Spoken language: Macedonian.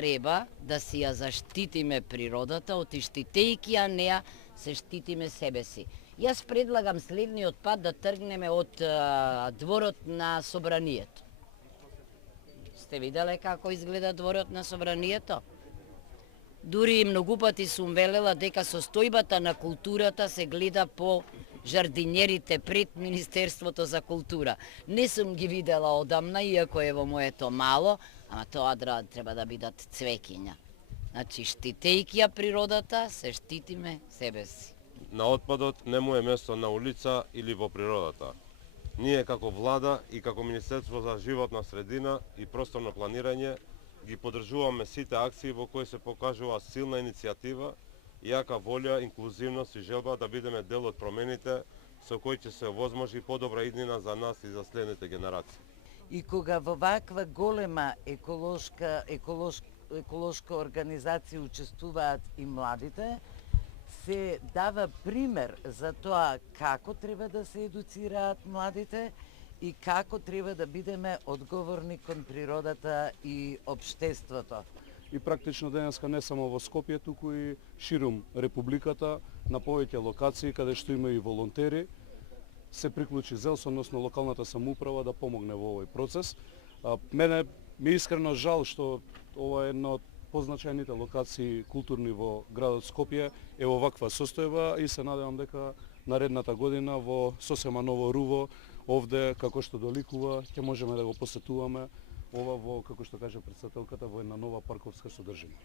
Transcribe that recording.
Треба да си ја заштитиме природата, штитејќи ја неа, се штитиме себе си. Јас предлагам следниот пат да тргнеме од дворот на Собранието. Сте виделе како изгледа дворот на Собранието? Дури многу пати сум велела дека состојбата на културата се гледа по жардинерите пред Министерството за култура. Не сум ги видела одамна, иако е во моето мало, ама тоа треба да бидат цвеќиња. Значи, штитејќи ја природата, се штитиме себе си. На отпадот не му е место на улица или во природата. Ние како влада и како Министерство за животна средина и просторно планирање ги поддржуваме сите акции во кои се покажува силна иницијатива, јака волја, инклузивност и желба да бидеме дел од промените со кои ќе се овозможи подобра иднина за нас и за следните генерации. И кога во ваква голема еколошка организација учествуваат и младите, се дава пример за тоа како треба да се едуцираат младите и како треба да бидеме одговорни кон природата и општеството. И практично денеска не само во Скопје, туку и ширум Републиката, на повеќе локации каде што има и волонтери, се приклучи ЗЕЛС, односно локалната самоуправа да помогне во овој процес. Мене ми е искрено жал што ова е една од позначајните локации културни во градот Скопје е во ваква состојба и се надевам дека наредната година во сосема ново руво овде, како што доликува, ќе можеме да го посетуваме ова во, како што каже претседателката, во една нова парковска содржина.